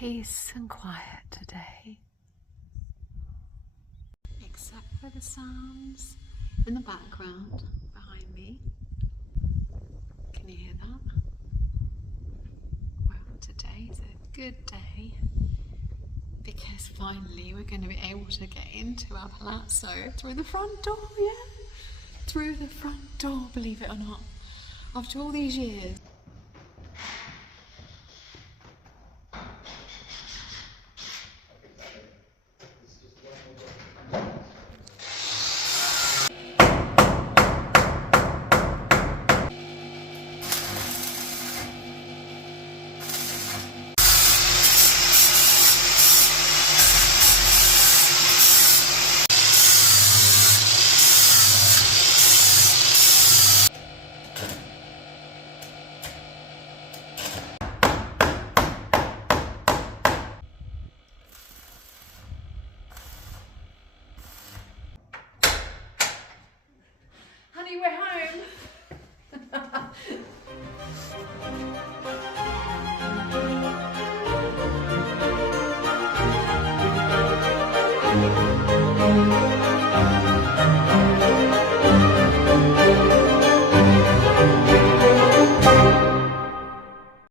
peace and quiet today. Except for the sounds in the background behind me. Can you hear that? Well, today's a good day because finally we're going to be able to get into our palazzo through the front door, yeah? Through the front door, believe it or not. After all these years. Honey, we're home.